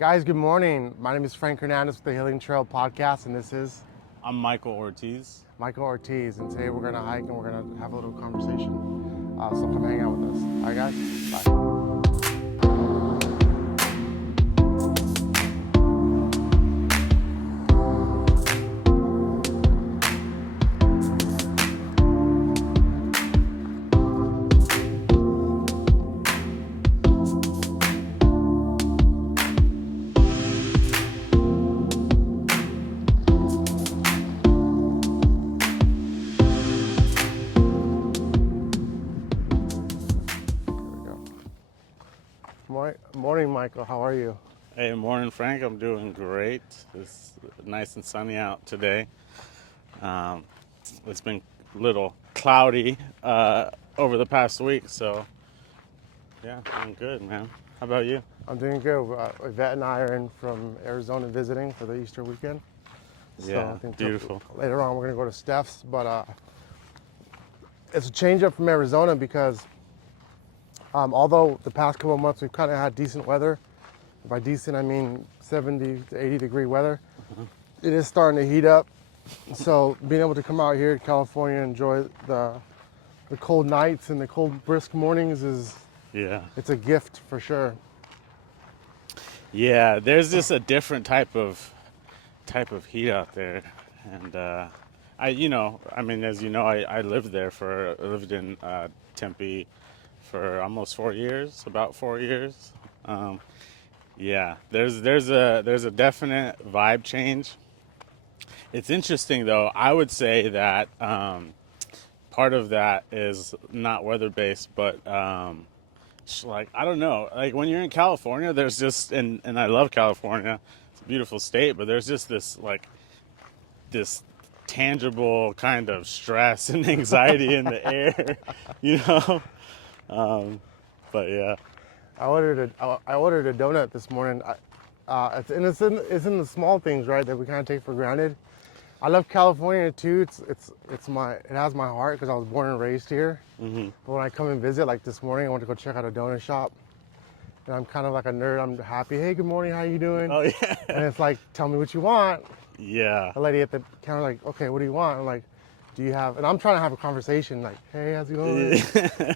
Guys, good morning. My name is Frank Hernandez with the Healing Trail Podcast, and this is I'm Michael Ortiz. Michael Ortiz. And today we're going to hike and we're going to have a little conversation. So come hang out with us. All right, guys? Bye. Morning, Michael. How are you? Hey, morning, Frank. I'm doing great. It's nice and sunny out today. It's been a little cloudy over the past week, so yeah, I'm good, man. How about you? I'm doing good. Yvette and I are in from Arizona visiting for the Easter weekend. So Yeah, I think beautiful. Later on, we're going to go to Steph's, but it's a change up from Arizona because although the past couple of months we've kind of had decent weather, by decent I mean 70 to 80 degree weather, it is starting to heat up. So being able to come out here to California and enjoy the cold nights and the cold brisk mornings it's a gift for sure. Yeah, there's just a different type of heat out there, and as you know, I lived in Tempe for almost 4 years, about 4 years. Yeah, there's a definite vibe change. It's interesting though. I would say that part of that is not weather based, but like I don't know. Like when you're in California, there's just and I love California. It's a beautiful state, but there's just this tangible kind of stress and anxiety in the air, you know. But yeah. I ordered a donut this morning. It's in the small things, right, that we kind of take for granted. I love California too. It has my heart because I was born and raised here. Mm-hmm. But when I come and visit, like this morning, I went to go check out a donut shop, and I'm kind of like a nerd. I'm happy. Hey, good morning. How you doing? Oh yeah. And it's like, tell me what you want. Yeah. The lady at the counter like, okay, what do you want? I'm like, do you have? And I'm trying to have a conversation, like, hey, how's it going?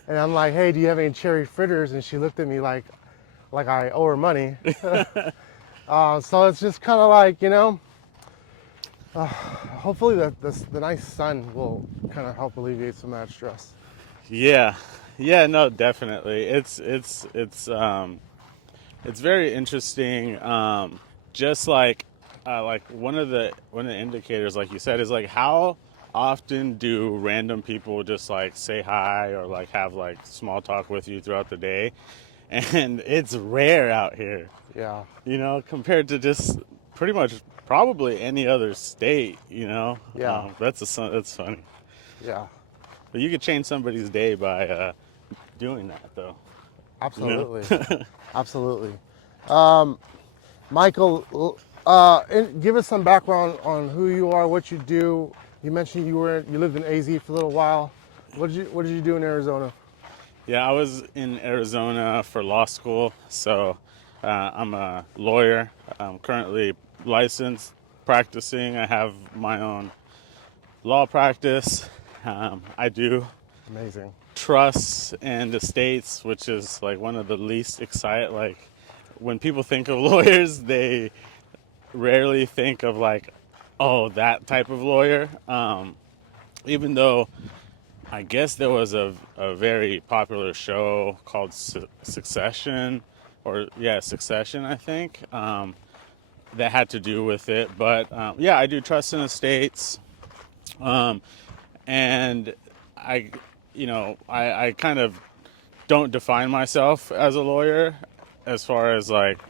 And I'm like, hey, do you have any cherry fritters? And she looked at me like I owe her money. So it's just kind of like, hopefully the nice sun will kind of help alleviate some of that stress. Yeah. Yeah, no, definitely. It's very interesting. Just like one of the indicators, like you said, is like how often do random people just like say hi or like have like small talk with you throughout the day, and it's rare out here. Yeah. Compared to just pretty much probably any other state. Yeah. That's funny. Yeah. But you could change somebody's day by doing that, though. Absolutely. Absolutely. Michael, give us some background on who you are, what you do. You mentioned you lived in AZ for a little while. What did you do in Arizona? Yeah, I was in Arizona for law school, so I'm a lawyer. I'm currently licensed, practicing. I have my own law practice. I do Amazing. trusts and estates, which is like one of the least exciting. Like when people think of lawyers, they rarely think of like, oh, that type of lawyer. Even though I guess there was a very popular show called Succession, Succession, I think, that had to do with it. But yeah, I do trust and estates, and I kind of don't define myself as a lawyer, as far as like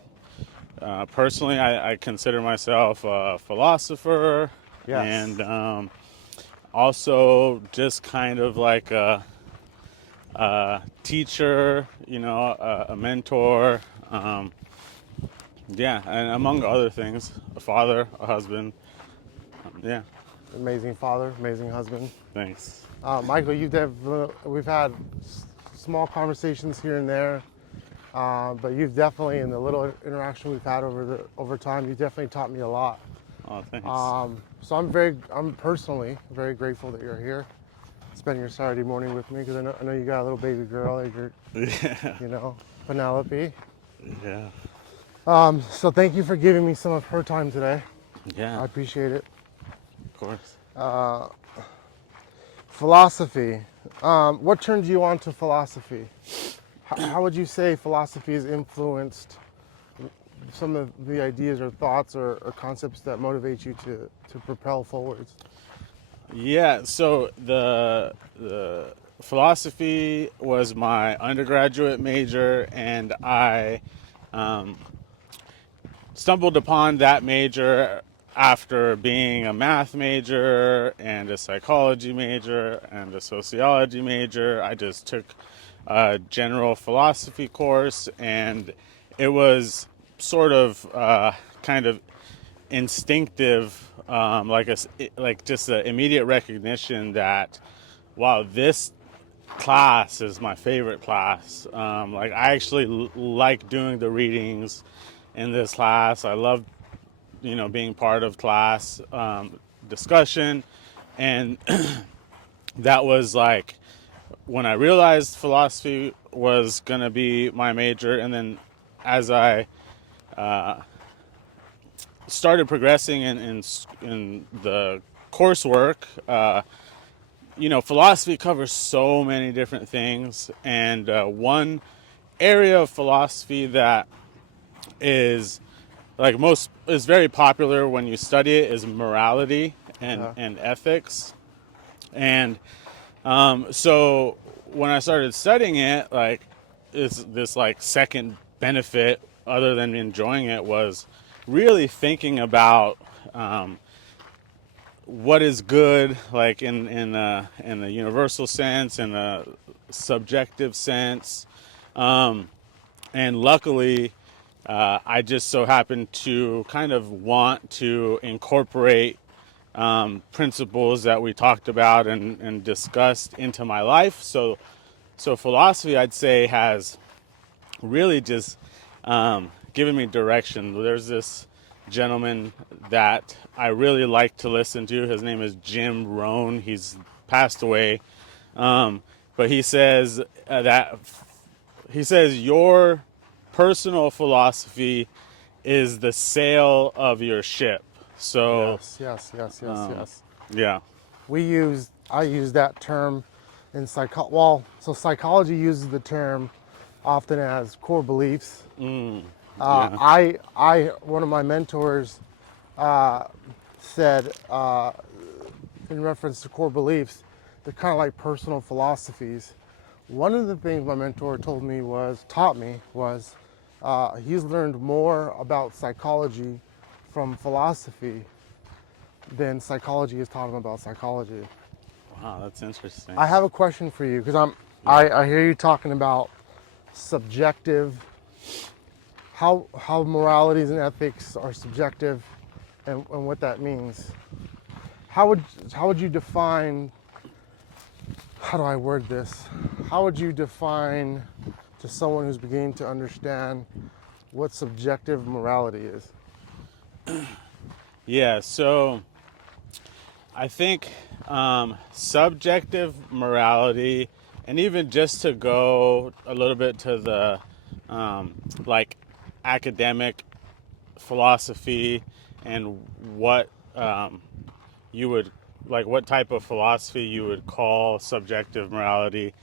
personally, I consider myself a philosopher. Yes. And also just kind of like a teacher, a mentor, yeah, and among other things, a father, a husband, yeah. Amazing father, amazing husband. Thanks. Michael, we've had small conversations here and there. But you've definitely, in the little interaction we've had over time, you definitely taught me a lot. Oh, thanks. So I'm personally very grateful that you're here, spending your Saturday morning with me, because I know you got a little baby girl, that you're, Yeah. you know, Penelope. Yeah. So thank you for giving me some of her time today. Yeah. I appreciate it. Of course. Philosophy. What turned you on to philosophy? How would you say philosophy has influenced some of the ideas or thoughts or concepts that motivate you to propel forwards? Yeah, so the philosophy was my undergraduate major, and I um, stumbled upon that major after being a math major and a psychology major and a sociology major. I just took a general philosophy course, and it was sort of kind of instinctive, like just an immediate recognition that, wow, this class is my favorite class. Like I actually like doing the readings in this class. I love, being part of class discussion, and that was like when I realized philosophy was gonna be my major, and then as I started progressing in the coursework, philosophy covers so many different things, and one area of philosophy that is most is very popular when you study it is morality and Uh, and ethics, and so when I started studying it, is this like second benefit other than enjoying it was really thinking about what is good, like in the universal sense, in the subjective sense, and luckily, I just so happen to kind of want to incorporate principles that we talked about and discussed into my life. So philosophy, I'd say, has really just given me direction. There's this gentleman that I really like to listen to. His name is Jim Rohn. He's passed away, but he says your personal philosophy is the sail of your ship. So yes. yeah. I use that term in psychology uses the term often as core beliefs. Yeah. One of my mentors said, in reference to core beliefs, they're kind of like personal philosophies. One of the things my mentor taught me was he's learned more about psychology from philosophy than psychology has taught him about psychology. Wow, that's interesting. I have a question for you because I hear you talking about subjective, how moralities and ethics are subjective, and what that means. How would you define? How do I word this? How would you define to someone who's beginning to understand what subjective morality is? Yeah, so I think subjective morality, and even just to go a little bit to the like academic philosophy and what you would what type of philosophy you would call subjective morality.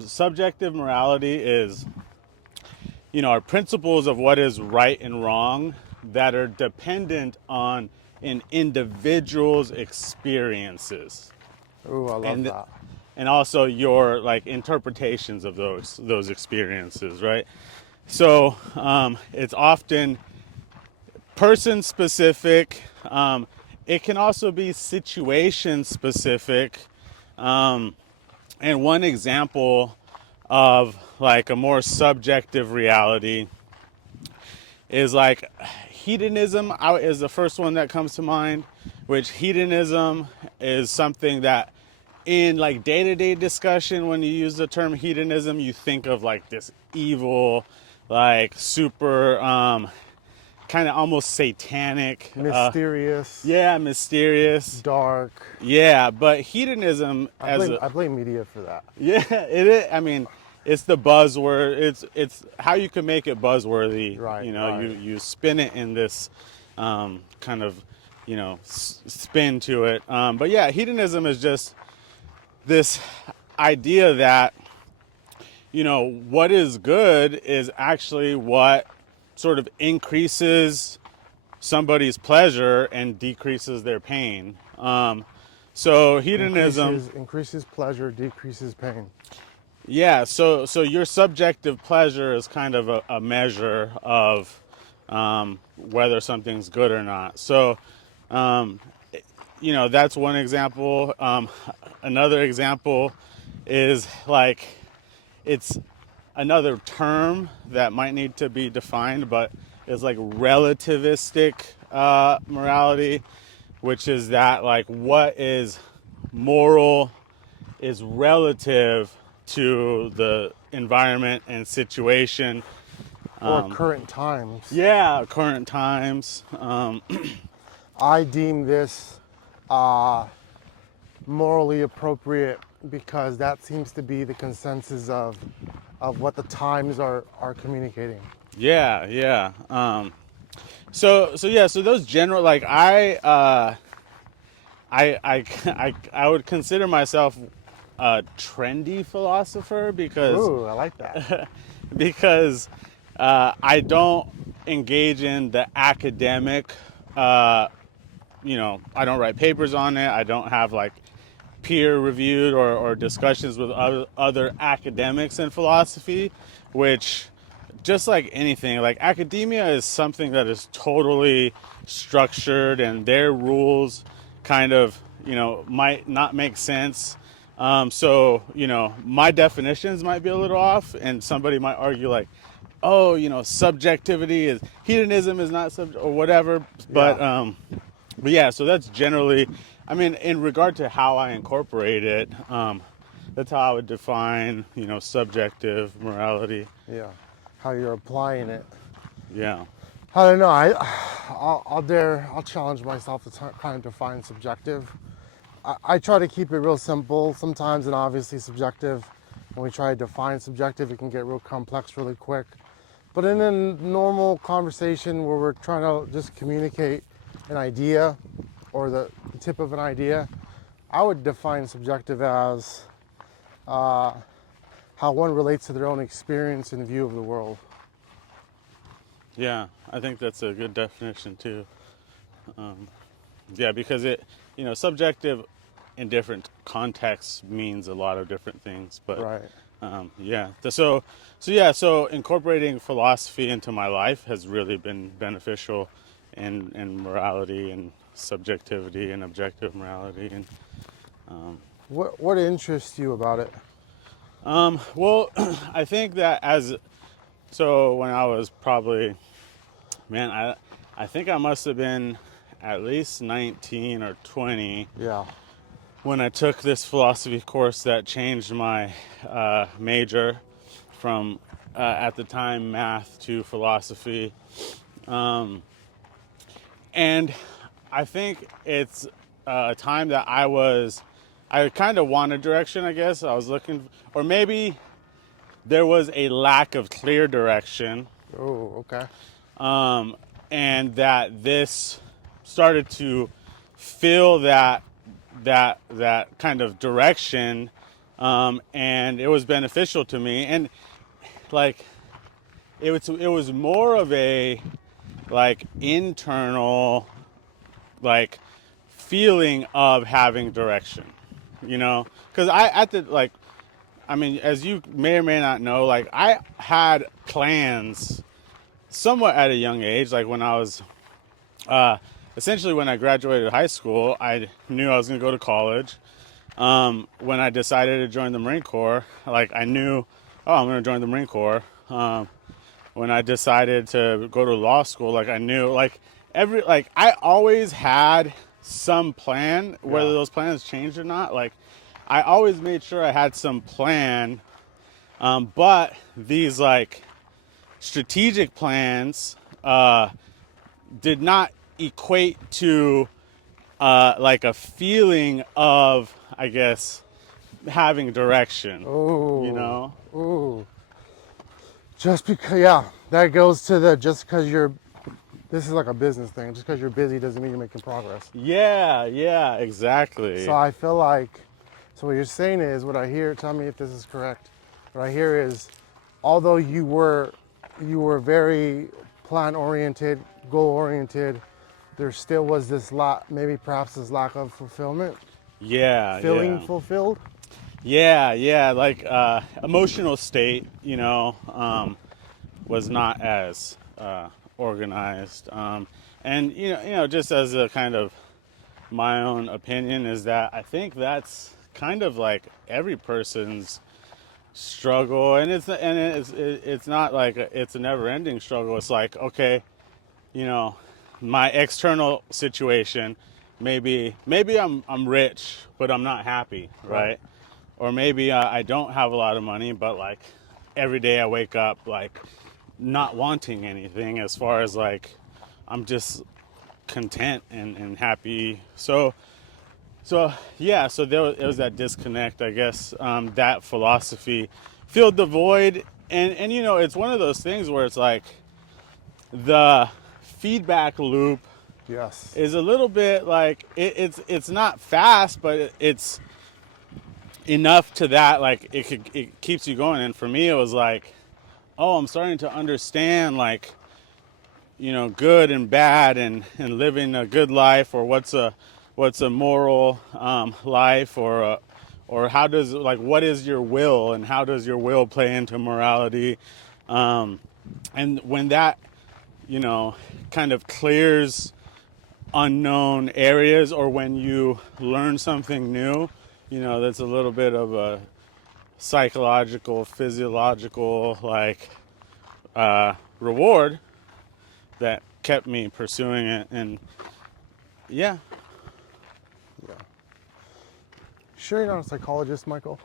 Subjective morality is, our principles of what is right and wrong that are dependent on an individual's experiences, Ooh, I love and that. and also your interpretations of those experiences, right? So it's often person specific. It can also be situation specific. And one example of like a more subjective reality is like hedonism is the first one that comes to mind, which hedonism is something that in like day-to-day discussion, when you use the term hedonism, you think of like this evil, like super kind of almost satanic, Mysterious, yeah, mysterious, dark. yeah. But hedonism as a I blame media for that. yeah, it is. I mean, it's the buzzword. It's how you can make it buzzworthy. Right, You know, right. you spin it in this kind of spin to it. But yeah, hedonism is just this idea that what is good is actually what sort of increases somebody's pleasure and decreases their pain. So hedonism, Increases pleasure, decreases pain. yeah. So your subjective pleasure is kind of a measure of whether something's good or not. So, that's one example. Another example is like it's another term that might need to be defined, but it's like relativistic morality, which is that like what is moral is relative to the environment and situation. Or current times. Yeah, current times. I deem this morally appropriate because that seems to be the consensus of what the times are communicating. Yeah, yeah. So those general like I would consider myself a trendy philosopher because Ooh, I like that. because I don't engage in the academic. I don't write papers on it. I don't have like peer reviewed or discussions with other academics in philosophy, which just like anything, like academia is something that is totally structured and their rules kind of, might not make sense. So, my definitions might be a little off and somebody might argue like, oh, subjectivity is hedonism is not subject or whatever. Yeah. But yeah, so that's generally, I mean, in regard to how I incorporate it, that's how I would define, subjective morality. Yeah. How you're applying it. Yeah. I don't know. I'll challenge myself to kind of define subjective. I try to keep it real simple sometimes and obviously subjective. When we try to define subjective, it can get real complex really quick. But in a normal conversation where we're trying to just communicate an idea or the tip of an idea, I would define subjective as how one relates to their own experience and view of the world. Yeah, I think that's a good definition too. Yeah, because subjective in different contexts means a lot of different things. But Right. yeah, so incorporating philosophy into my life has really been beneficial in morality and subjectivity and objective morality and What interests you about it? well, I think that when I was probably, man, I think I must have been at least 19 or 20 Yeah. when I took this philosophy course that changed my major from at the time math to philosophy. And I think it's a time that I kind of wanted direction, I guess. I was looking, or maybe there was a lack of clear direction, Oh, okay. and that this started to fill that kind of direction, and it was beneficial to me. And like it was more of a like internal like feeling of having direction, because as you may or may not know, like I had plans somewhat at a young age. Like when I was essentially when I graduated high school, I knew I was going to go to college. When I decided to join the Marine Corps, like I knew, oh, I'm going to join the Marine Corps. When I decided to go to law school, like I knew, like I always had some plan, whether Yeah. those plans changed or not. Like I always made sure I had some plan, but these like strategic plans did not equate to like a feeling of, I guess, having direction. Ooh. You know? Ooh. Just because, yeah, that goes to the just because you're, this is like a business thing. Just because you're busy doesn't mean you're making progress. Yeah, exactly. So I feel like, so what you're saying is, what I hear, tell me if this is correct. What I hear is, although you were very plan-oriented, goal-oriented, there still was this maybe perhaps this lack of fulfillment, feeling Yeah. fulfilled. Yeah, like emotional state, was not as organized. And just as a kind of my own opinion is that I think that's kind of like every person's struggle, and it's not like it's a never-ending struggle. It's like, okay, my external situation, maybe I'm rich, but I'm not happy, right? Or maybe I don't have a lot of money, but like every day I wake up like not wanting anything, as far as like I'm just content and happy. So yeah, so it was that disconnect, I guess. That philosophy filled the void, and it's one of those things where it's like the feedback loop Yes. is a little bit like it's not fast, but it's enough to that like it keeps you going. And for me, it was like, oh, I'm starting to understand like good and bad, and living a good life, or what's a moral life, or how does, like, what is your will, and how does your will play into morality, and when that kind of clears unknown areas, or when you learn something new, that's a little bit of a psychological, physiological, like reward that kept me pursuing it. And yeah. Sure, you're not a psychologist, Michael.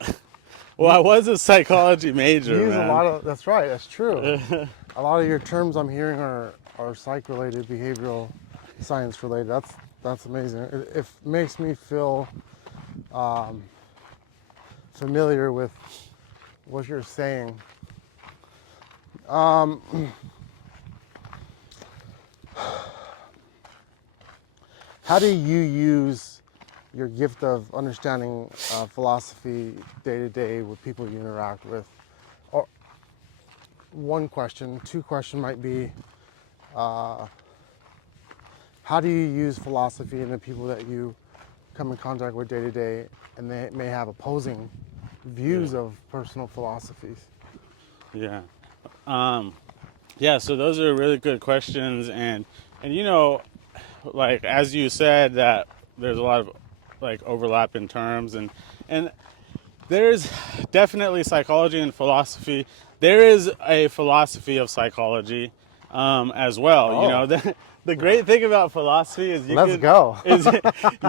Well, I was a psychology major, You use man. a lot of. That's right. That's true. A lot of your terms I'm hearing are psych related, behavioral science related. That's amazing. It makes me feel familiar with what you're saying. How do you use your gift of understanding philosophy day to day with people you interact with? Or one question, two question might be, how do you use philosophy in the people that you come in contact with day to day, and they may have opposing views of personal philosophies? Yeah. Yeah, so those are really good questions, and like as you said, that there's a lot of like overlap in terms, and there's definitely psychology and philosophy. There is a philosophy of psychology as well. Oh. The great thing about philosophy is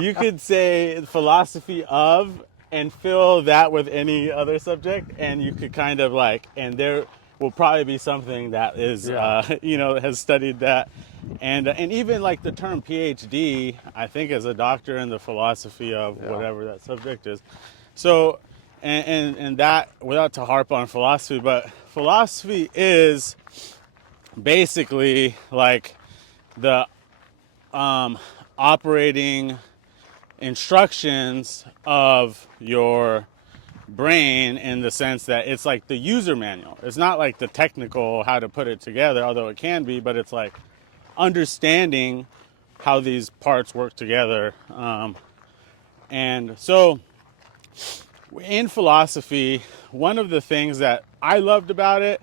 you could say philosophy of and fill that with any other subject, and you could kind of like, and there will probably be something that is has studied that, and even like the term PhD, I think, is a doctor in the philosophy of whatever that subject is. So, and that, without to harp on philosophy, but philosophy is basically like the operating instructions of your brain, in the sense that it's like the user manual. It's not like the technical how to put it together, although it can be, but it's like understanding how these parts work together. And so in philosophy, one of the things that I loved about it,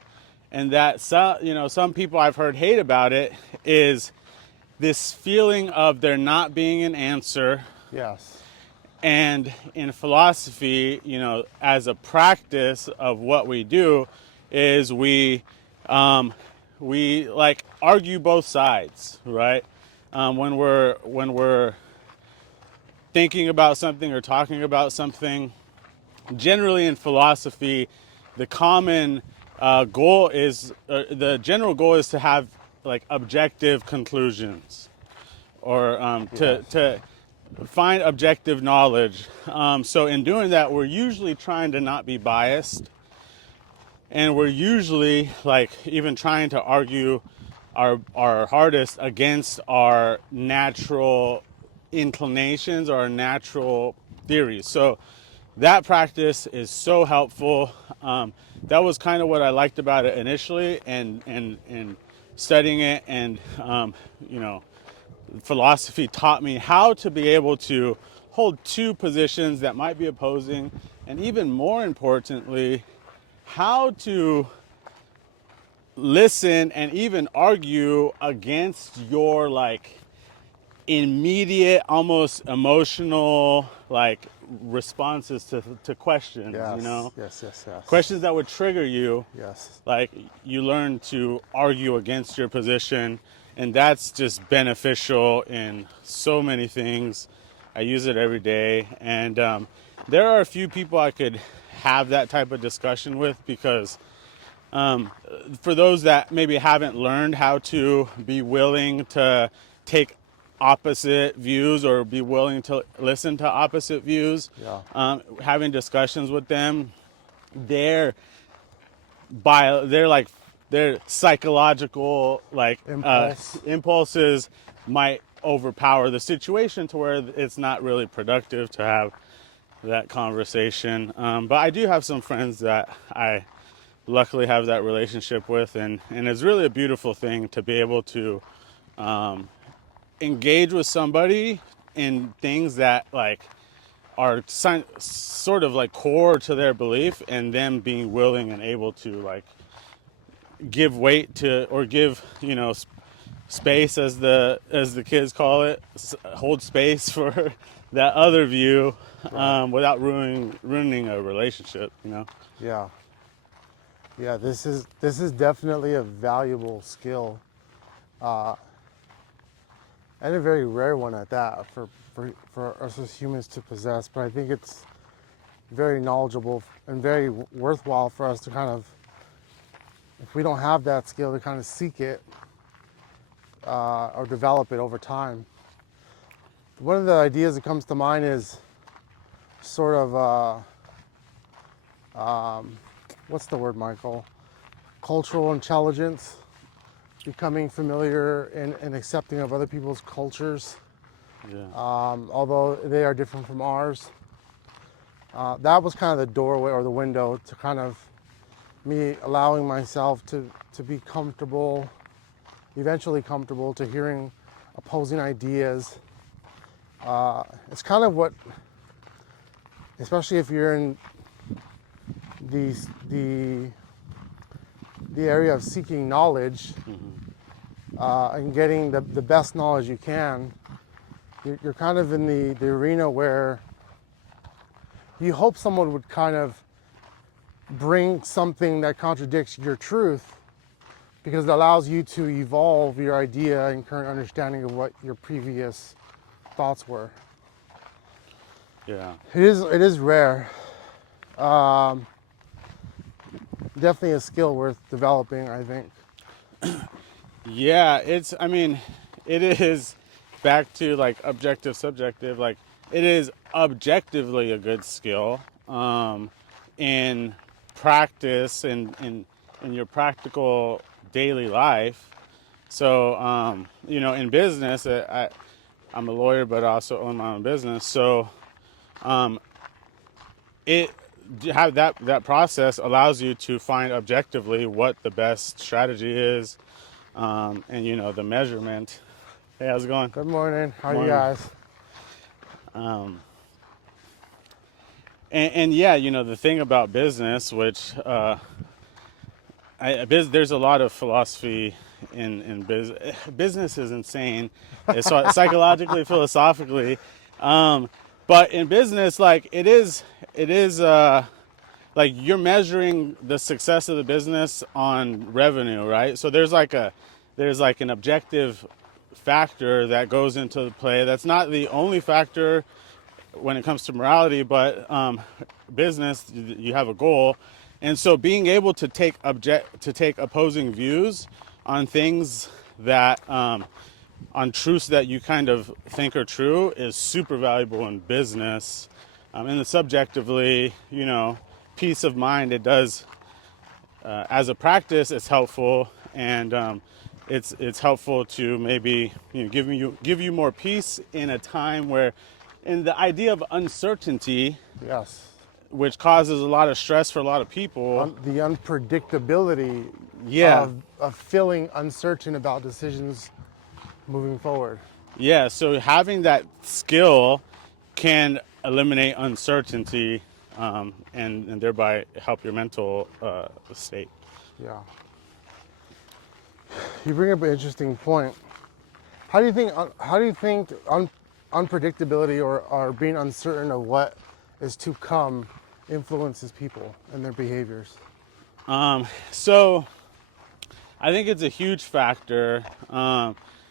and that some people I've heard hate about it, is this feeling of there not being an answer. Yes. And in philosophy, as a practice of what we do, is we like argue both sides, right? When we're thinking about something or talking about something, generally in philosophy, the common Goal is the general goal is to have like objective conclusions, or to find objective knowledge. So in doing that, we're usually trying to not be biased, and we're usually like even trying to argue our hardest against our natural inclinations or our natural theories. So that practice is so helpful. That was kind of what I liked about it initially, and studying it, and you know, philosophy taught me how to be able to hold two positions that might be opposing, and even more importantly, how to listen and even argue against your like immediate, almost emotional like responses to questions. Yes. You know, Yes. questions that would trigger you. Yes. Like, you learn to argue against your position, and that's just beneficial in so many things. I use it every day, and there are a few people I could have that type of discussion with, because for those that maybe haven't learned how to be willing to take opposite views or be willing to listen to opposite views, having discussions with them, their their psychological like impulses might overpower the situation to where it's not really productive to have that conversation. But I do have some friends that I luckily have that relationship with, and it's really a beautiful thing to be able to engage with somebody in things that like are sort of like core to their belief, and them being willing and able to like give weight to, or give, you know, space, as the kids call it, hold space for that other view, without ruining a relationship, you know. Yeah, this is definitely a valuable skill, and a very rare one at that for us as humans to possess. But I think it's very knowledgeable and very worthwhile for us to kind of, if we don't have that skill, to kind of seek it or develop it over time. One of the ideas that comes to mind is sort of, what's the word, Michael? Cultural intelligence, becoming familiar and accepting of other people's cultures, although they are different from ours. That was kind of the doorway or the window to kind of me allowing myself to be comfortable, eventually comfortable to hearing opposing ideas. It's kind of what, especially if you're in the area of seeking knowledge, and getting the best knowledge you can, you're kind of in the arena where you hope someone would kind of bring something that contradicts your truth, because it allows you to evolve your idea and current understanding of what your previous thoughts were. Yeah. It is rare. Definitely a skill worth developing, I think. Yeah, I mean, it is back to like objective, subjective. Like, it is objectively a good skill in practice and in your practical daily life. So, you know, in business, I'm a lawyer, but I also own my own business. So, it have that process allows you to find objectively what the best strategy is, and you know, the measurement. Hey, how's it going? Good morning. How are you Morning. guys? And yeah, you know, the thing about business, which there's a lot of philosophy in business is insane. It's psychologically, philosophically, but in business, like it is like you're measuring the success of the business on revenue, right? So there's like an objective factor that goes into play. That's not the only factor when it comes to morality, but business, you have a goal, And so being able to take opposing views on things that on truths that you kind of think are true is super valuable in business. And then subjectively, peace of mind, it does, as a practice, it's helpful. And it's helpful to maybe give you more peace in a time where, in the idea of uncertainty, Yes. which causes a lot of stress for a lot of people. The unpredictability Yeah. of feeling uncertain about decisions moving forward. Yeah, so having that skill can eliminate uncertainty, and thereby help your mental state. Yeah. You bring up an interesting point. How do you think unpredictability or being uncertain of what is to come influences people and their behaviors? So I think it's a huge factor.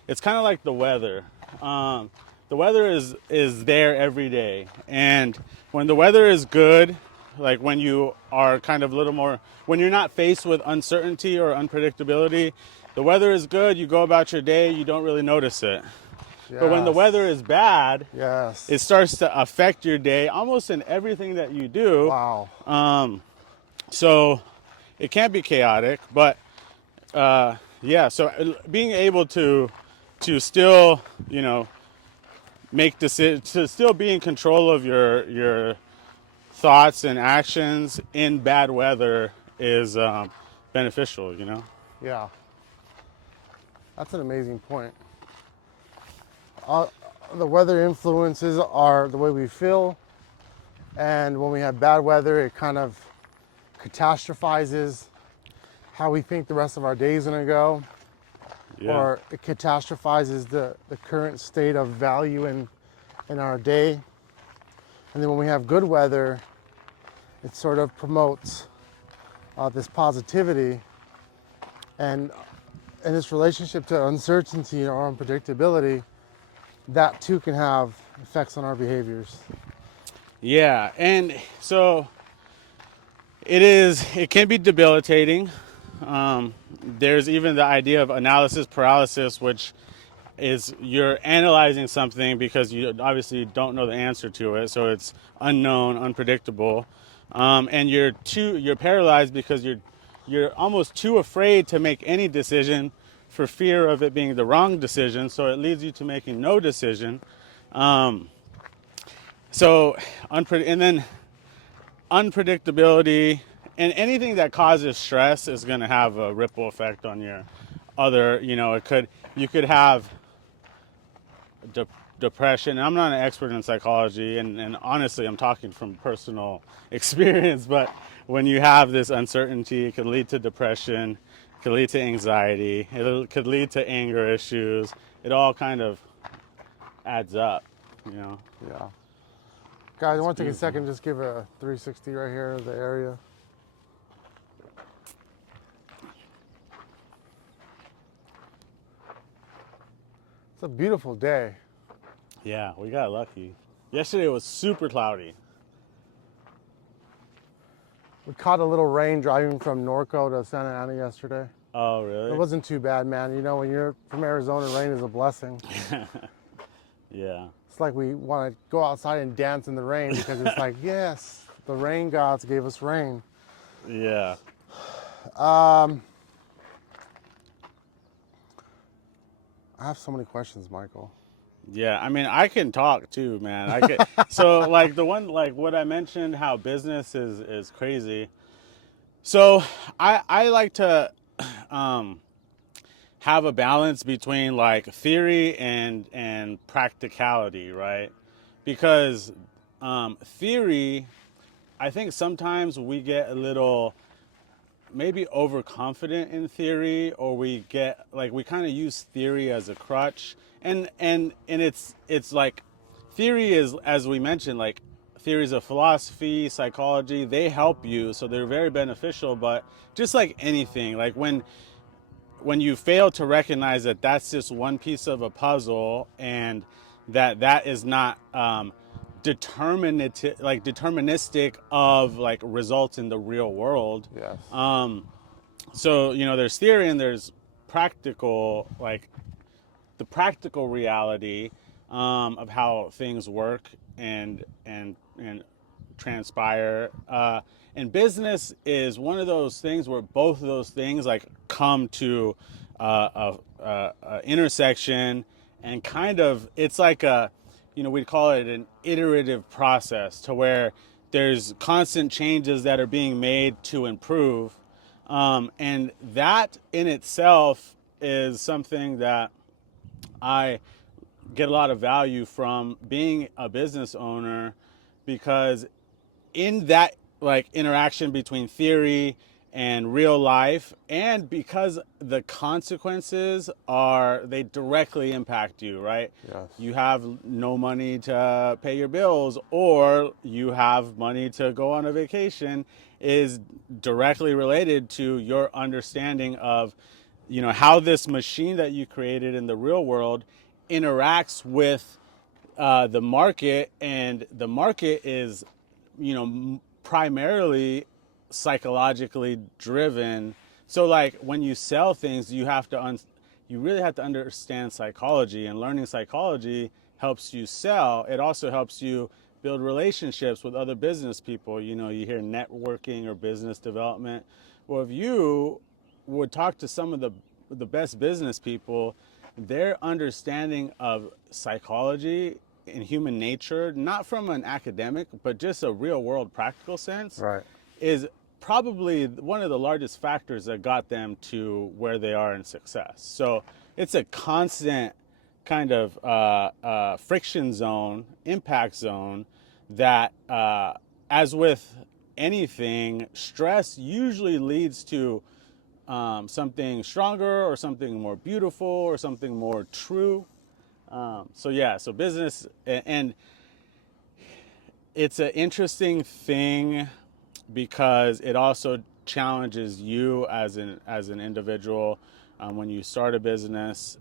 It's kind of like the weather. The weather is there every day, and when the weather is good, like when you are kind of a little more, when you're not faced with uncertainty or unpredictability, the weather is good, you go about your day, you don't really notice it. Yes. But when the weather is bad, yes, it starts to affect your day almost in everything that you do. Wow. So it can be chaotic, but yeah, so being able to still, make decisions, to still be in control of your thoughts and actions in bad weather is beneficial, Yeah. That's an amazing point. The weather influences are the way we feel, and when we have bad weather, it kind of catastrophizes how we think the rest of our day is going to go, Yeah. or it catastrophizes the current state of value in our day. And then when we have good weather, it sort of promotes this positivity, and in this relationship to uncertainty or unpredictability, that too can have effects on our behaviors. Yeah, and so it can be debilitating. There's even the idea of analysis paralysis, which is you're analyzing something because you obviously don't know the answer to it, so it's unknown, unpredictable, and you're paralyzed because you're almost too afraid to make any decision for fear of it being the wrong decision, so it leads you to making no decision. And then unpredictability and anything that causes stress is going to have a ripple effect on your other, you could have depression. And I'm not an expert in psychology, and honestly, I'm talking from personal experience, but when you have this uncertainty, it could lead to depression, it could lead to anxiety, it could lead to anger issues. It all kind of adds up, Yeah. Guys, I want to take a second, just give a 360 right here of the area. It's a beautiful day. Yeah, we got lucky. Yesterday was super cloudy. We caught a little rain driving from Norco to Santa Ana yesterday. Oh, really? It wasn't too bad, man. When you're from Arizona, rain is a blessing. Yeah. It's like we want to go outside and dance in the rain because it's like, yes, the rain gods gave us rain. Yeah. I have so many questions, Michael. Yeah, I mean, I can talk too, man. I could. So, like the one, like what I mentioned, how business is crazy. So, I like to have a balance between like theory and practicality, right? Because theory, I think sometimes we get a little maybe overconfident in theory, or we get like we kind of use theory as a crutch, and it's like theory is, as we mentioned, like theories of philosophy, psychology, they help you, so they're very beneficial. But just like anything, like when you fail to recognize that that's just one piece of a puzzle, and that is not deterministic of like results in the real world. Yes. So there's theory and there's practical, like the practical reality of how things work and transpire. And business is one of those things where both of those things like come to a intersection, and kind of it's like we'd call it an iterative process to where there's constant changes that are being made to improve. And that in itself is something that I get a lot of value from being a business owner, because in that like interaction between theory and real life, and because the consequences they directly impact you, right? Yes. You have no money to pay your bills, or you have money to go on a vacation, is directly related to your understanding of how this machine that you created in the real world interacts with the market. And the market is primarily psychologically driven. So like when you sell things, you really have to understand psychology, and learning psychology helps you sell. It also helps you build relationships with other business people. You hear networking or business development. Well, if you would talk to some of the best business people, their understanding of psychology and human nature, not from an academic, but just a real world practical sense, Right. is probably one of the largest factors that got them to where they are in success. So it's a constant kind of friction zone, impact zone that, as with anything, stress usually leads to something stronger or something more beautiful or something more true. So business, and it's an interesting thing because it also challenges you as an individual when you start a business,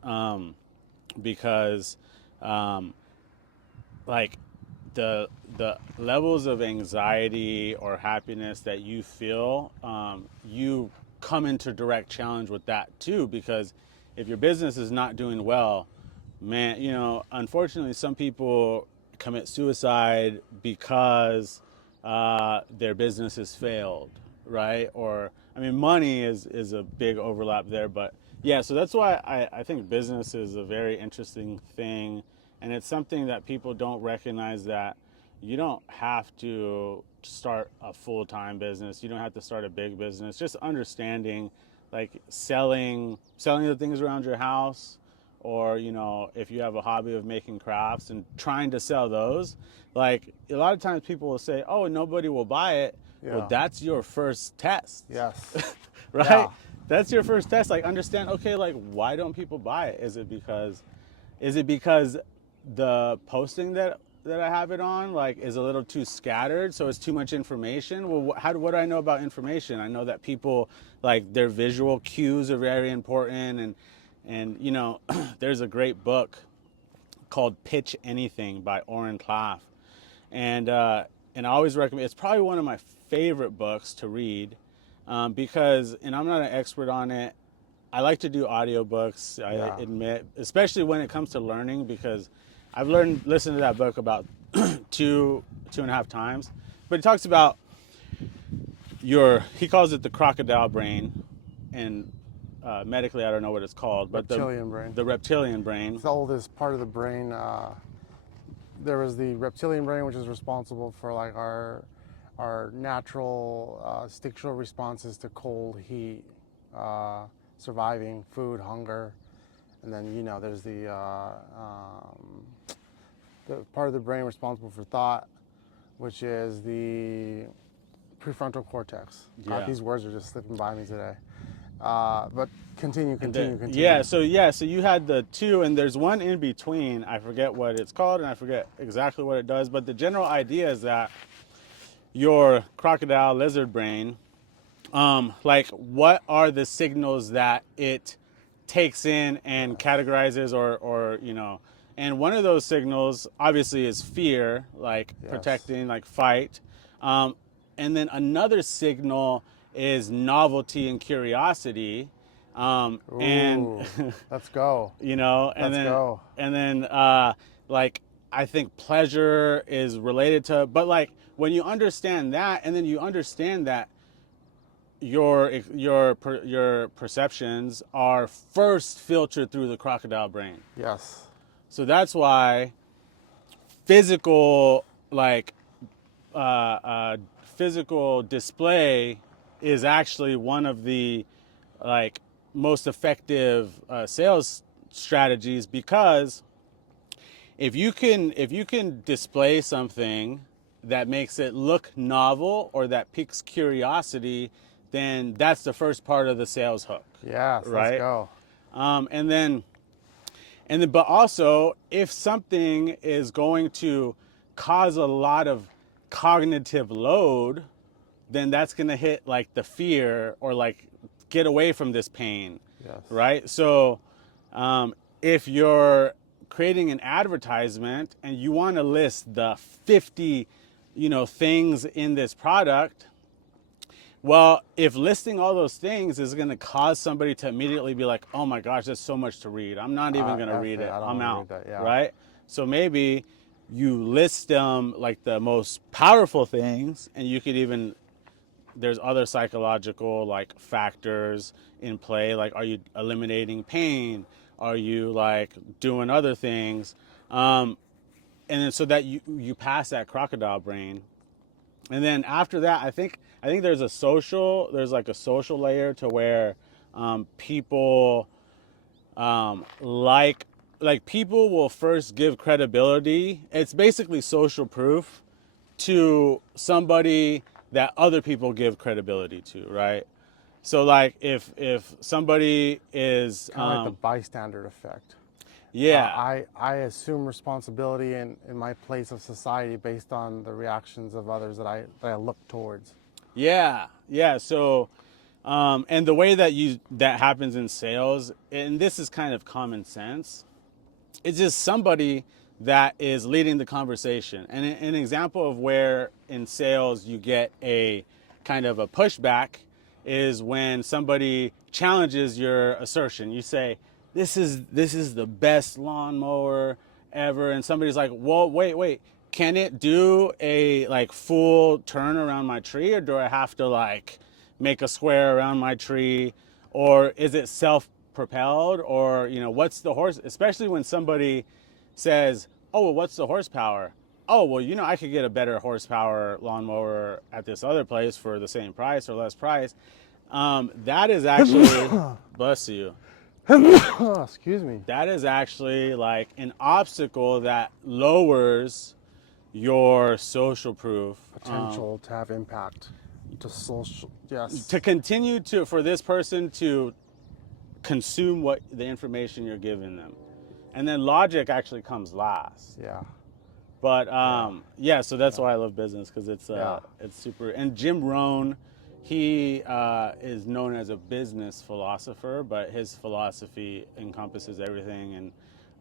because like the levels of anxiety or happiness that you feel, you come into direct challenge with that too, because if your business is not doing well, man, unfortunately some people commit suicide because their business has failed, right? Or money is a big overlap there. But yeah, so that's why I think business is a very interesting thing, and it's something that people don't recognize, that you don't have to start a full-time business. You don't have to start a big business. Just understanding, like selling the things around your house, or if you have a hobby of making crafts and trying to sell those. Like a lot of times people will say, oh, nobody will buy it. Yeah. Well, that's your first test. Yes. Right? Yeah. That's your first test. Like, understand, okay, like, why don't people buy it? Is it because the posting that I have it on, like, is a little too scattered, so it's too much information? Well, what do I know about information? I know that people, like, their visual cues are very important, and there's a great book called Pitch Anything by Oren Klaff, and I always recommend. It's probably one of my favorite books to read, because, and I'm not an expert on it. I like to do audiobooks, I admit, especially when it comes to learning, because I've listened to that book about two and a half times. But he talks about he calls it the crocodile brain, and medically I don't know what it's called, but Reptilian brain. The reptilian brain. It's the oldest part of the brain. There was the reptilian brain, which is responsible for like our natural instinctual responses to cold, heat, surviving, food, hunger, and then there's the part of the brain responsible for thought, which is the prefrontal cortex. Yeah. These words are just slipping by me today. But continue. Yeah, so you had the two, and there's one in between. I forget what it's called, and I forget exactly what it does. But the general idea is that your crocodile lizard brain, like, what are the signals that it takes in and categorizes, or And one of those signals obviously is fear, like Yes. protecting, like fight. And then another signal is novelty and curiosity. And Ooh, let's go. you know, Let's go. and then like I think pleasure is related to, but like when you understand that, and then you understand that your perceptions are first filtered through the crocodile brain. Yes. So that's why physical like uh, uh, physical display is actually one of the like most effective sales strategies, because if you can display something that makes it look novel or that piques curiosity, then that's the first part of the sales hook, Yes, let's right? go. And then but also if something is going to cause a lot of cognitive load, then that's going to hit like the fear, or like get away from this pain, Yes. right? So if you're creating an advertisement and you want to list the 50 things in this product, well, if listing all those things is going to cause somebody to immediately be like, oh my gosh, there's so much to read, I'm not even going to read it, I don't I'm wanna out, read that, yeah. right? So maybe you list them like the most powerful things, and you could even, there's other psychological like factors in play, like are you eliminating pain, are you like doing other things, and then so that you pass that crocodile brain. And then after that, I think there's like a social layer to where people like people will first give credibility. It's basically social proof to somebody that other people give credibility to, right? So like if somebody is Kind of like the bystander effect. yeah, I assume responsibility in my place of society based on the reactions of others that I look towards. yeah. So and the way that happens in sales, and this is kind of common sense, it's just somebody that is leading the conversation. And an example of where in sales you get a kind of a pushback is when somebody challenges your assertion. You say, this is the best lawnmower ever, and somebody's like, well, wait, can it do a like full turn around my tree, or do I have to like make a square around my tree, or is it self propelled, or what's the horse, especially when somebody says, oh well, what's the horsepower, oh well, I could get a better horsepower lawnmower at this other place for the same price or less price. That is actually bless you, Excuse me. that is actually like an obstacle that lowers your social proof, Potential to have impact to social. Yes. to continue to for this person to consume what the information you're giving them, and then logic actually comes last. Yeah. But yeah, so that's why I love business, because Yeah. it's super. And Jim Rohn, he is known as a business philosopher, but his philosophy encompasses everything.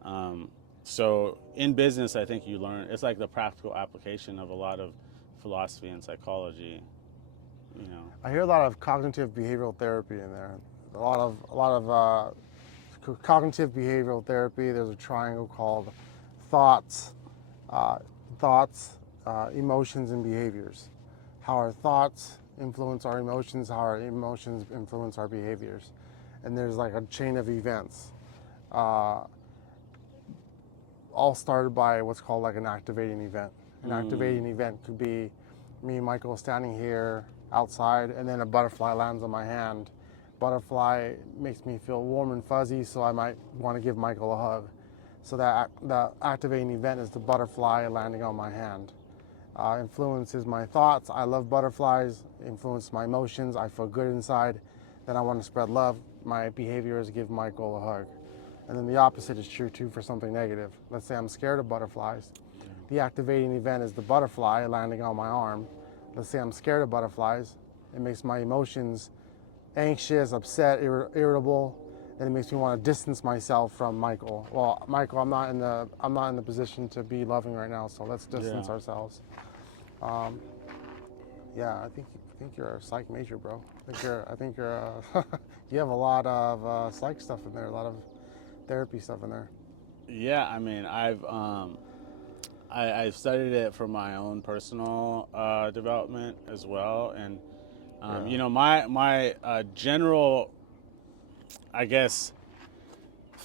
And so in business, I think you learn, it's like the practical application of a lot of philosophy and psychology. I hear a lot of cognitive behavioral therapy in there. A lot of cognitive behavioral therapy. There's a triangle called thoughts, uh, emotions, and behaviors. How our thoughts influence our emotions, how our emotions influence our behaviors, and there's like a chain of events. Uh, all started by what's called like an activating event. An activating event could be me and Michael standing here outside, and then a butterfly lands on my hand. Butterfly makes me feel warm and fuzzy, so I might want to give Michael a hug. So that the activating event is the butterfly landing on my hand. Influences my thoughts. I love butterflies. Influences my emotions. I feel good inside. Then I want to spread love. My behavior is give Michael a hug. And then the opposite is true too for something negative. Let's say I'm scared of butterflies. The activating event is the butterfly landing on my arm. Let's say I'm scared of butterflies. It makes my emotions anxious, upset, irritable. then it makes me want to distance myself from Michael. Well, Michael, I'm not in the position to be loving right now, so let's distance Yeah. ourselves. Yeah, I think you're a psych major, bro. I think you're you have a lot of psych stuff in there, a lot of therapy stuff in there. Yeah, I mean, I've studied it for my own personal development as well, and Yeah. you know, my general, I guess,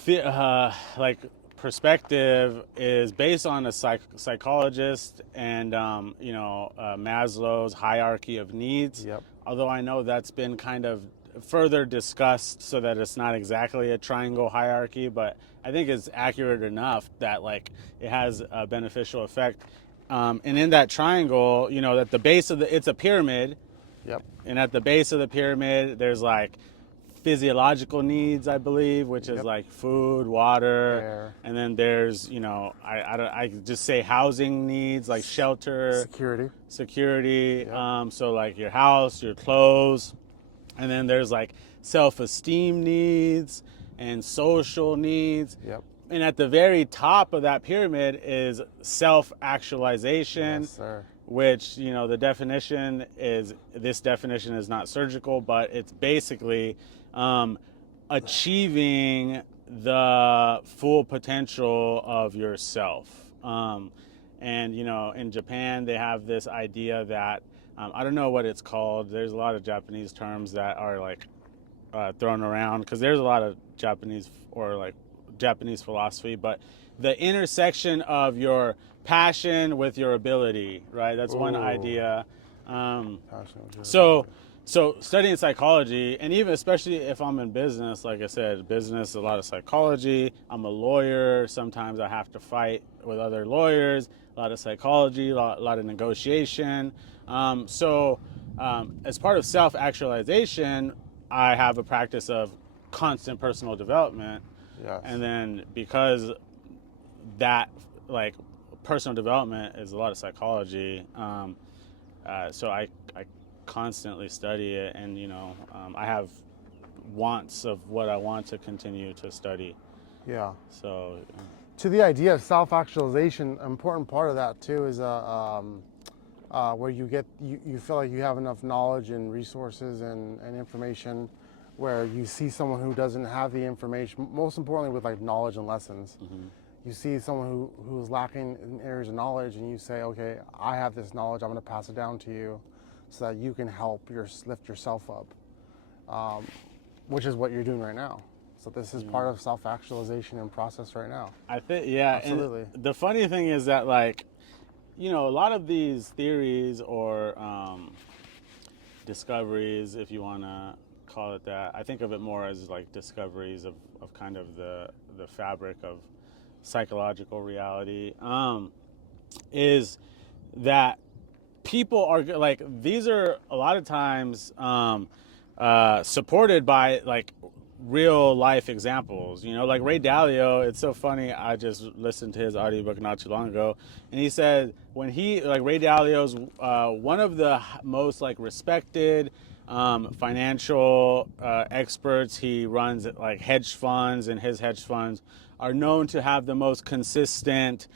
like perspective is based on a psychologist and you know, Maslow's hierarchy of needs. Yep. Although I know that's been kind of further discussed so that it's not exactly a triangle hierarchy, but I think it's accurate enough that like it has a beneficial effect. And in that triangle, you know, at the base of it's a pyramid, Yep. and at the base of the pyramid, there's like physiological needs, I believe, which is Yep. like food, water, Air. and then there's, you know, I just say housing needs like shelter, security. Yep. So like your house, your clothes, and then there's like self-esteem needs and social needs. Yep. And at the very top of that pyramid is self-actualization, Yes, sir. which, you know, the definition is, this definition is not surgical, but it's basically achieving the full potential of yourself. And, you know, in Japan, they have this idea that, I don't know what it's called. There's a lot of Japanese terms that are like thrown around because there's a lot of Japanese or like Japanese philosophy, but the intersection of your passion with your ability, right? That's one Ooh. idea. Passion. So studying psychology, and even especially if I'm in business, like I said, business, a lot of psychology. I'm a lawyer. Sometimes I have to fight with other lawyers. A lot of psychology, a lot of negotiation. As part of self-actualization, I have a practice of constant personal development. Yes. And then because that, like, personal development is a lot of psychology, so I constantly study it, and, you know, I have wants of what I want to continue to study. Yeah. So To the idea of self-actualization, an important part of that too is where you feel like you have enough knowledge and resources and information where you see someone who doesn't have the information, most importantly with like knowledge and lessons. mm-hmm. You see someone who's lacking in areas of knowledge, and you say, okay, I have this knowledge, I'm going to pass it down to you so that you can help lift yourself up, which is what you're doing right now. So this is part of self-actualization in process right now. I think, yeah, Absolutely. And the funny thing is that, like, you know, a lot of these theories or discoveries, if you want to call it that, I think of it more as like discoveries of kind of the fabric of psychological reality, is that people are like, these are a lot of times supported by like real life examples, you know, like Ray Dalio. It's so funny, I just listened to his audiobook not too long ago, and he said when Ray Dalio's one of the most like respected financial experts. He runs like hedge funds, and his hedge funds are known to have the most consistent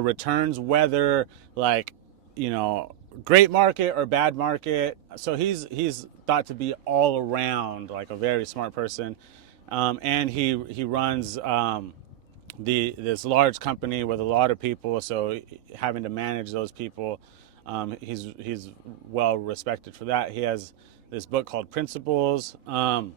returns, whether like, you know, great market or bad market. So he's thought to be all around like a very smart person, and he runs this large company with a lot of people. So having to manage those people, he's well respected for that. He has this book called Principles, and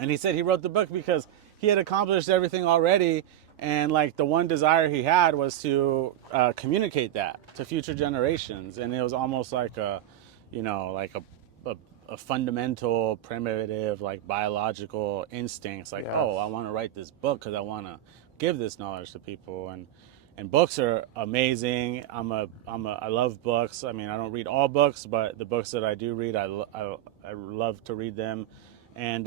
he said he wrote the book because he had accomplished everything already, and like the one desire he had was to communicate that to future generations. And it was almost like a, you know, like a fundamental, primitive, like biological instincts. Like, Yes. oh, I want to write this book because I want to give this knowledge to people. And books are amazing. I love books. I mean, I don't read all books, but the books that I do read, I love to read them. And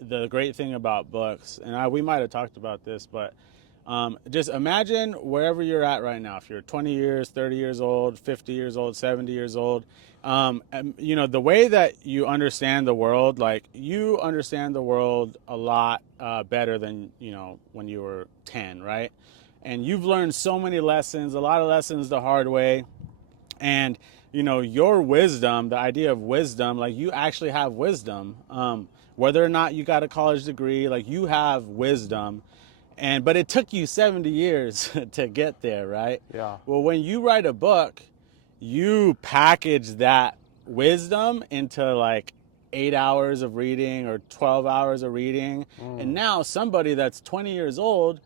the great thing about books, and we might have talked about this, but Just imagine wherever you're at right now. If you're 20 years, 30 years old, 50 years old, 70 years old, and, you know, the way that you understand the world, like you understand the world a lot better than, you know, when you were 10, right? And you've learned so many lessons, a lot of lessons the hard way. And, you know, your wisdom, the idea of wisdom, like you actually have wisdom, whether or not you got a college degree, like you have wisdom. But it took you 70 years to get there, right? Yeah. Well, when you write a book, you package that wisdom into like 8 hours of reading or 12 hours of reading. And now somebody that's 20 years old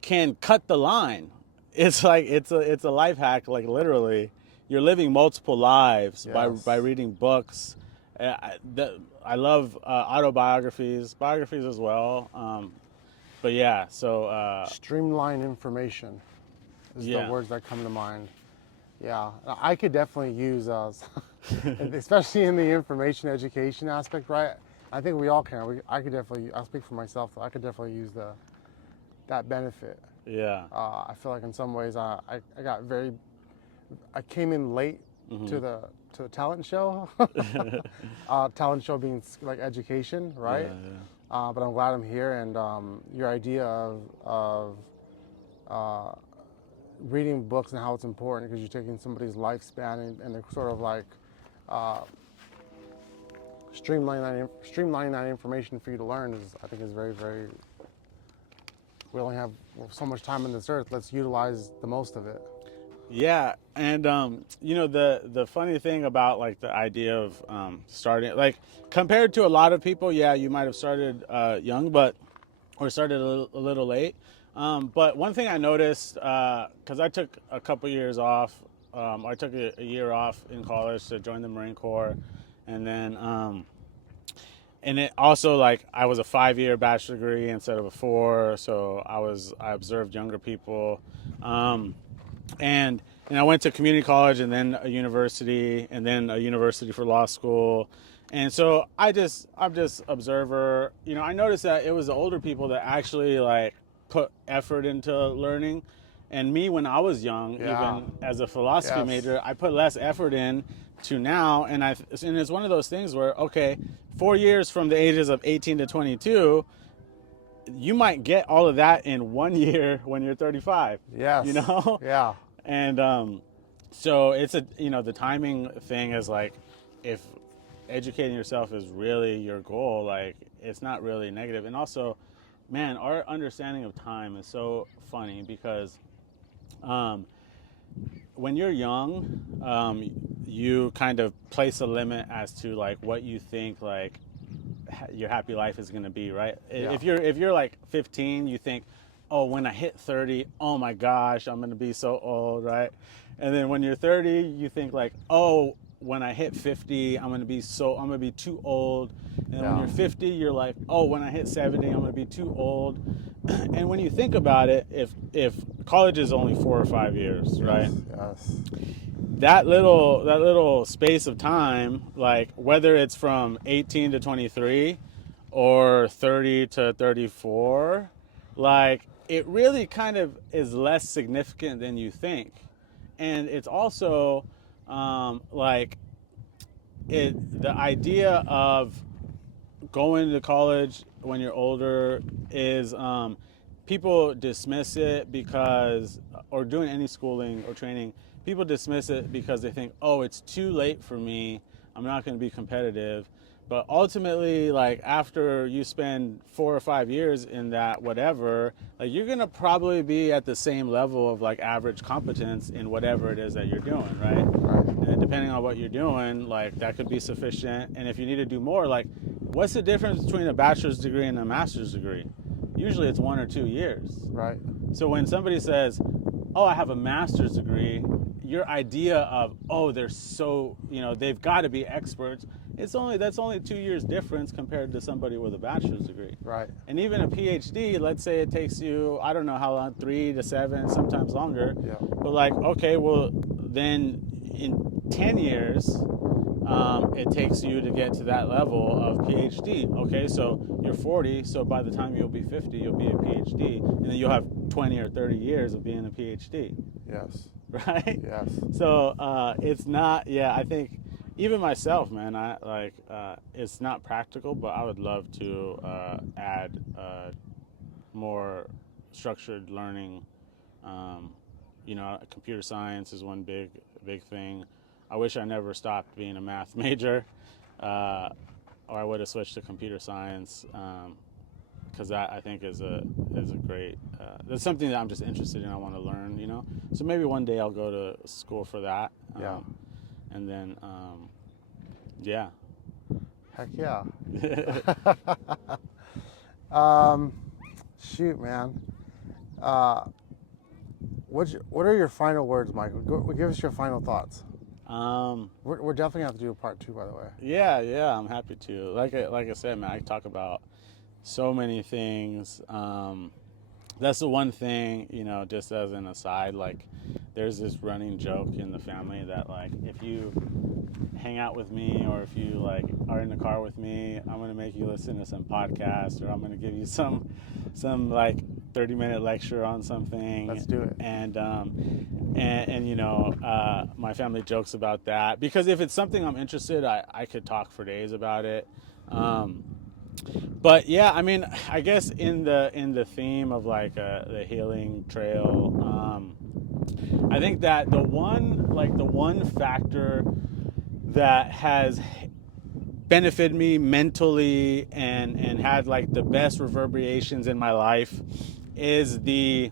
can cut the line. It's like, it's a life hack, like literally. You're living multiple lives by reading books. I love autobiographies, biographies as well. But yeah, so Streamline information is the words that come to mind. Yeah, I could definitely use, especially in the information education aspect, right? I think we all can. I could definitely, I'll speak for myself, I could definitely use that benefit. yeah, I feel like in some ways I came in late to the talent show. Talent show being like education, right? But I'm glad I'm here, and your idea of reading books and how it's important because you're taking somebody's lifespan and they're sort of like streamlining that information for you to learn I think is very, very. We only have so much time on this earth. Let's utilize the most of it. Yeah, and you know, the funny thing about like the idea of starting, like compared to a lot of people, yeah, you might have started young, or started a little late. But one thing I noticed, because I took a couple years off, I took a year off in college to join the Marine Corps, and then and it also, like, I was a 5-year bachelor degree instead of a 4, so I observed younger people. And I went to community college and then a university and then a university for law school. And so I'm just observer. You know, I noticed that it was the older people that actually like put effort into learning. And me, when I was young, even as a philosophy major, I put less effort in to now. And it's one of those things where, okay, 4 years from the ages of 18 to 22, you might get all of that in 1 year when you're 35. Yes. You know? Yeah. And so it's the timing thing is like, if educating yourself is really your goal, like it's not really negative. And also, man, our understanding of time is so funny because when you're young, you kind of place a limit as to like what you think like your happy life is going to be, right? Yeah. If you're like 15, you think, oh, when I hit 30, oh my gosh, I'm going to be so old, right? And then when you're 30, you think like, oh, when I hit 50, I'm going to be too old. And then when you're 50, you're like, oh, when I hit 70, I'm going to be too old. And when you think about it, if college is only 4 or 5 years, right? Yes. That little space of time, like whether it's from 18 to 23 or 30 to 34, like it really kind of is less significant than you think. And it's also the idea of going to college when you're older is people dismiss it or doing any schooling or training, people dismiss it because they think, oh, it's too late for me, I'm not going to be competitive. But ultimately, like after you spend 4 or 5 years in that whatever, like you're going to probably be at the same level of like average competence in whatever it is that you're doing, right? And depending on what you're doing, like that could be sufficient. And if you need to do more, like what's the difference between a bachelor's degree and a master's degree? Usually it's 1 or 2 years. Right. So when somebody says, oh, I have a master's degree, your idea of, oh, they're so, they've got to be experts, that's only 2 years difference compared to somebody with a bachelor's degree. Right. And even a PhD, let's say it takes you, I don't know how long, 3 to 7, sometimes longer. Yeah. But like, okay, well, then in 10 years, it takes you to get to that level of PhD. Okay, so you're 40, so by the time you'll be 50, you'll be a PhD, and then you'll have 20 or 30 years of being a PhD. Yes. Right? Yes. So it's not, yeah, I think even myself, man, it's not practical, but I would love to add more structured learning. Computer science is one big thing. I wish I never stopped being a math major, or I would have switched to computer science, because that I think is a great. That's something that I'm just interested in. I want to learn, So maybe one day I'll go to school for that. Yeah. And then, yeah. Heck yeah. Shoot, man. What are your final words, Michael? Give us your final thoughts. We're definitely gonna have to do a part 2, by the way. Yeah, I'm happy to. Like I said, man, I talk about so many things. That's the one thing, just as an aside, like there's this running joke in the family that like if you hang out with me or if you like are in the car with me, I'm gonna make you listen to some podcast, or I'm gonna give you some like 30-minute lecture on something. Let's do it. And my family jokes about that because if it's something I'm interested, I could talk for days about it. But yeah, I mean, I guess in the theme of like the healing trail, I think that the one factor that has benefited me mentally and had like the best reverberations in my life is the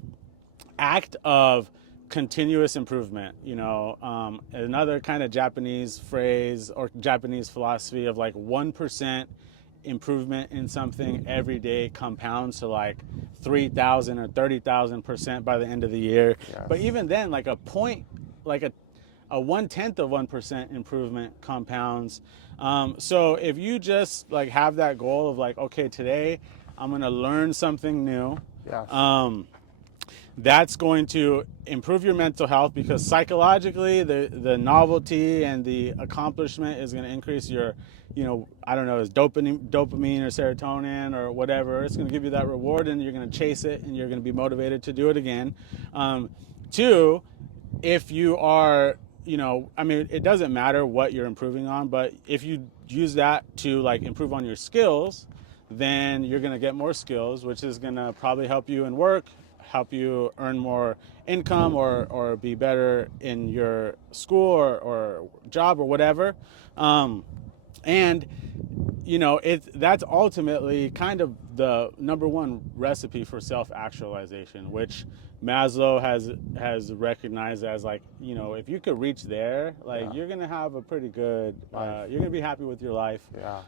act of continuous improvement. Another kind of Japanese phrase or Japanese philosophy of like 1% improvement in something every day compounds to like 3,000 or 30,000% by the end of the year. Yes. But even then, like a 1/10 of 1% improvement compounds. So if you just like have that goal of like, okay, today I'm gonna learn something new. Yes. That's going to improve your mental health because psychologically the novelty and the accomplishment is going to increase your, I don't know, it's dopamine or serotonin or whatever. It's going to give you that reward and you're going to chase it and you're going to be motivated to do it again. Two, if you are, it doesn't matter what you're improving on, but if you use that to like improve on your skills, then you're going to get more skills, which is going to probably help you in work, help you earn more income or be better in your school or job or whatever. And that's ultimately kind of the number one recipe for self-actualization, which Maslow has recognized as like, if you could reach there, like you're gonna have a pretty good, you're gonna be happy with your life. Yeah.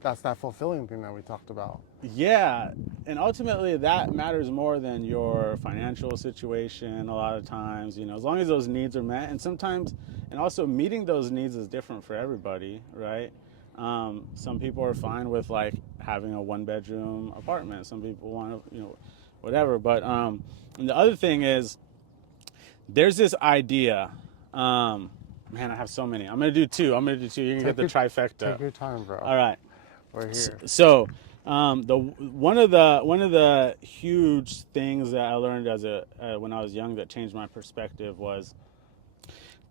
That's that fulfilling thing that we talked about. Yeah, and ultimately that matters more than your financial situation a lot of times, as long as those needs are met. And sometimes, and also meeting those needs is different for everybody, right? Some people are fine with like having a 1-bedroom apartment. Some people want to, whatever. But and the other thing is, there's this idea. Man, I have so many. I'm gonna do two. You can get the trifecta. Take your time, bro. All right. We're here. So, one of the huge things that I learned when I was young that changed my perspective was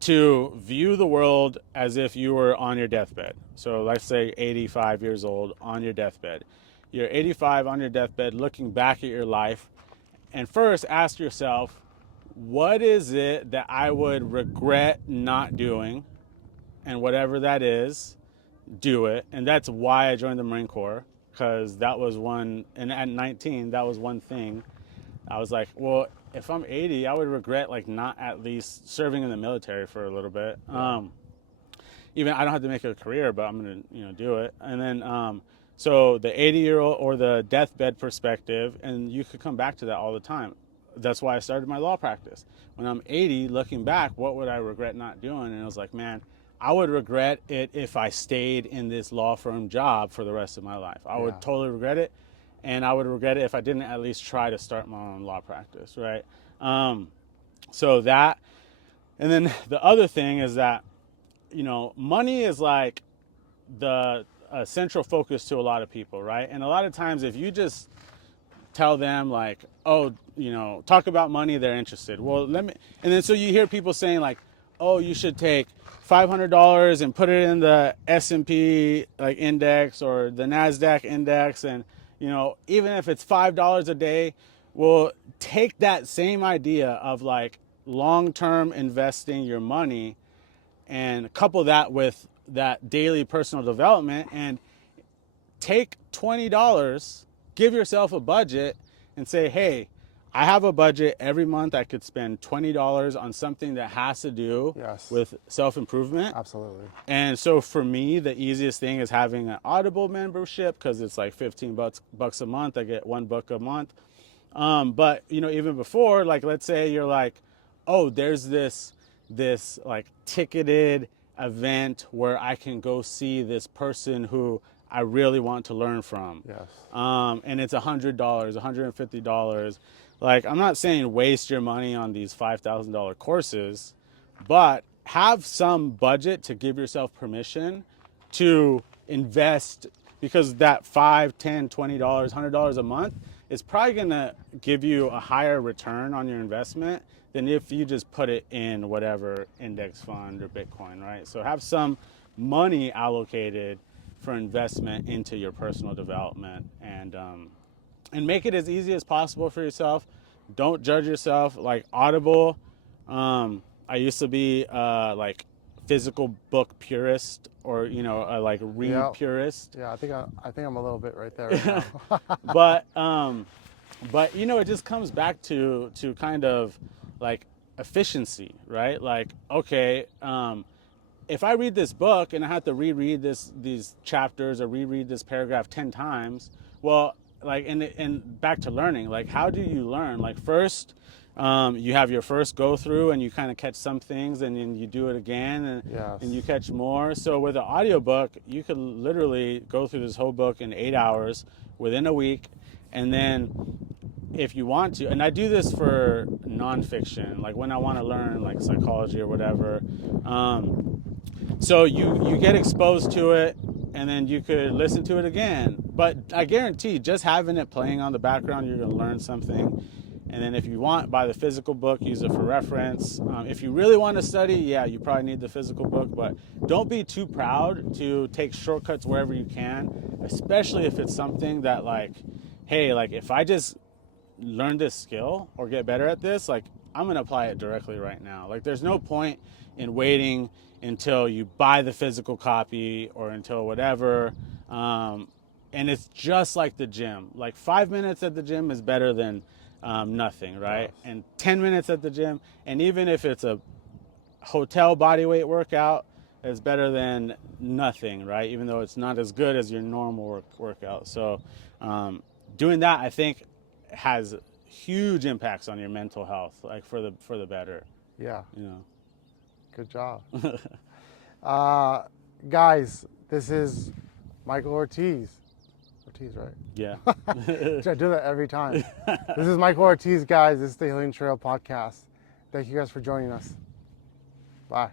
to view the world as if you were on your deathbed. So let's say 85 years old on your deathbed. You're 85 on your deathbed, looking back at your life, and first ask yourself, what is it that I would regret not doing? And whatever that is, do it. And that's why I joined the Marine Corps, because that was one, and at 19, that was one thing. I was like, well, if I'm 80, I would regret like not at least serving in the military for a little bit. Even I don't have to make it a career, but I'm gonna do it. And then so the 80-year-old or the deathbed perspective, and you could come back to that all the time. That's why I started my law practice. When I'm 80, looking back, what would I regret not doing? And I was like, man, I would regret it if I stayed in this law firm job for the rest of my life. I would totally regret it. And I would regret it if I didn't at least try to start my own law practice, right? So that, and then the other thing is that, money is like the central focus to a lot of people, right? And a lot of times if you just tell them like, oh, talk about money, they're interested. Well, and then so you hear people saying like, oh, you should take $500 and put it in the S&P like index or the NASDAQ index. And, even if it's $5 a day, well, take that same idea of like long-term investing your money and couple that with that daily personal development and take $20, give yourself a budget and say, hey, I have a budget every month. I could spend $20 on something that has to do Yes. with self-improvement. Absolutely. And so for me, the easiest thing is having an Audible membership because it's like 15 bucks a month. I get one book a month. But even before, like, let's say you're like, oh, there's this like ticketed event where I can go see this person who I really want to learn from. Yes. And it's $100, $150. Like, I'm not saying waste your money on these $5,000 courses, but have some budget to give yourself permission to invest, because that $5, $10, $20, $100 a month is probably going to give you a higher return on your investment than if you just put it in whatever index fund or Bitcoin, right? So have some money allocated for investment into your personal development, and make it as easy as possible for yourself. Don't judge yourself. Like Audible, I used to be like physical book purist, or like read Yeah. purist. Yeah, I think I'm a little bit right there right now. But it just comes back to kind of like efficiency, right? Like, okay, if I read this book and I have to reread these chapters or reread this paragraph 10 times, well, like, and back to learning, like, how do you learn? Like, first, you have your first go through and you kind of catch some things, and then you do it again, and, Yes. and you catch more. So with an audiobook, you could literally go through this whole book in 8 hours within a week. And then if you want to, and I do this for nonfiction, like when I want to learn like psychology or whatever. So you get exposed to it, and then you could listen to it again. But I guarantee just having it playing on the background, you're going to learn something. And then if you want, buy the physical book, use it for reference. If you really want to study, yeah, you probably need the physical book, but don't be too proud to take shortcuts wherever you can, especially if it's something that like, hey, like if I just learn this skill or get better at this, like I'm going to apply it directly right now. Like there's no point in waiting until you buy the physical copy or until whatever. And it's just like the gym. Like 5 minutes at the gym is better than nothing, right? Yes. And 10 minutes at the gym, and even if it's a hotel body weight workout, it's better than nothing, right? Even though it's not as good as your normal workout. So doing that, I think, has huge impacts on your mental health, like for the better. Yeah. Good job. Guys, this is Michael Ortiz. Ortiz, right? Yeah. I do that every time. This is Michael Ortiz, guys. This is the Healing Trail podcast. Thank you guys for joining us. Bye.